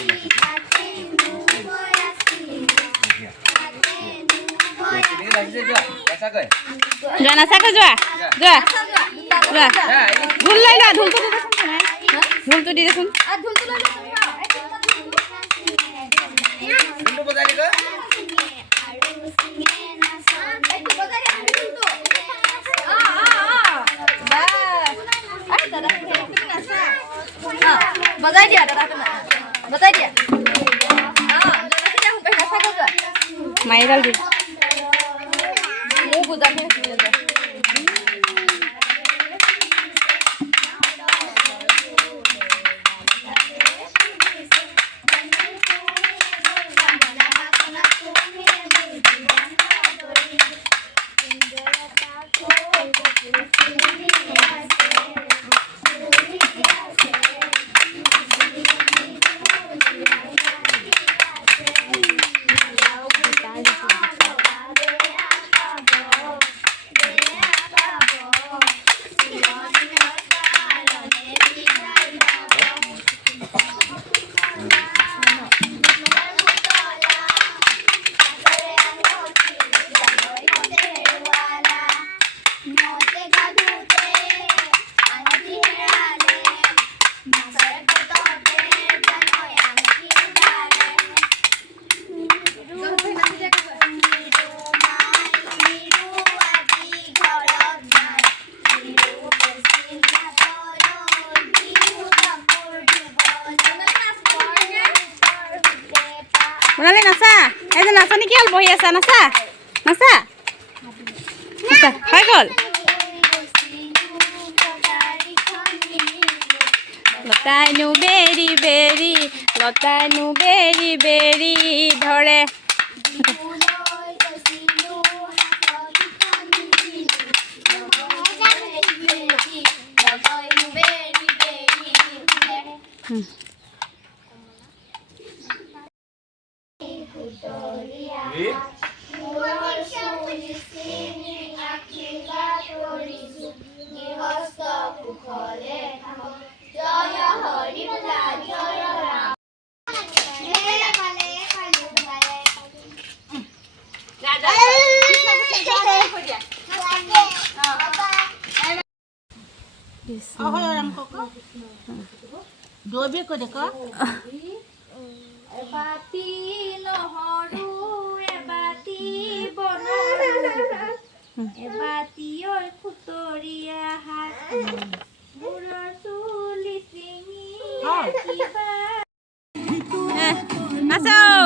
যোৱা নাচাকৈ যোৱা যোৱা যোৱা ঢোল লৈ লোৱা ঢোলটো দি দেচোন ঢোলটো দি দেচোন बजाई दिया दादा बजाई दिया माई डाल दी मुंह गुदा है সোণালী নাচা এই যে নাচনি কি হ'ল বহি আছা নাচা নাচা নাচা হৈ গ'ল লতাইনো বেৰি বেৰি লতাইনো বেৰি বেৰি ধৰে डोबी को देखो एबाती लहरु एबाती बनरु एबाती ओय खुतरिया हात बुरर चुली सिंगी किबा নাচা